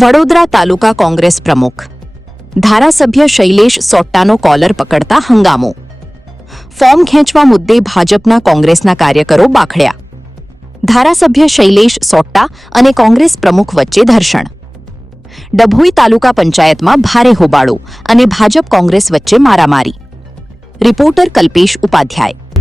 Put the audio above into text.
વડોદરા તાલુકા કોંગ્રેસ પ્રમુખ ધારાસભ્ય Shailesh સોટ્ટાનો caller પકડતા હંગામો. Form ખેંચવા મુદ્દે ભાજપના કોંગ્રેસના કાર્યકરો બાખડ્યા. ધારાસભ્ય શૈલેષ સોટ્ટા અને કોંગ્રેસ પ્રમુખ વચ્ચે ઘર્ષણ. ડભોઈ તાલુકા પંચાયતમાં ભારે હોબાળો અને ભાજપ કોંગ્રેસ વચ્ચે મારામારી. રિપોર્ટર કલ્પેશ ઉપાધ્યાય.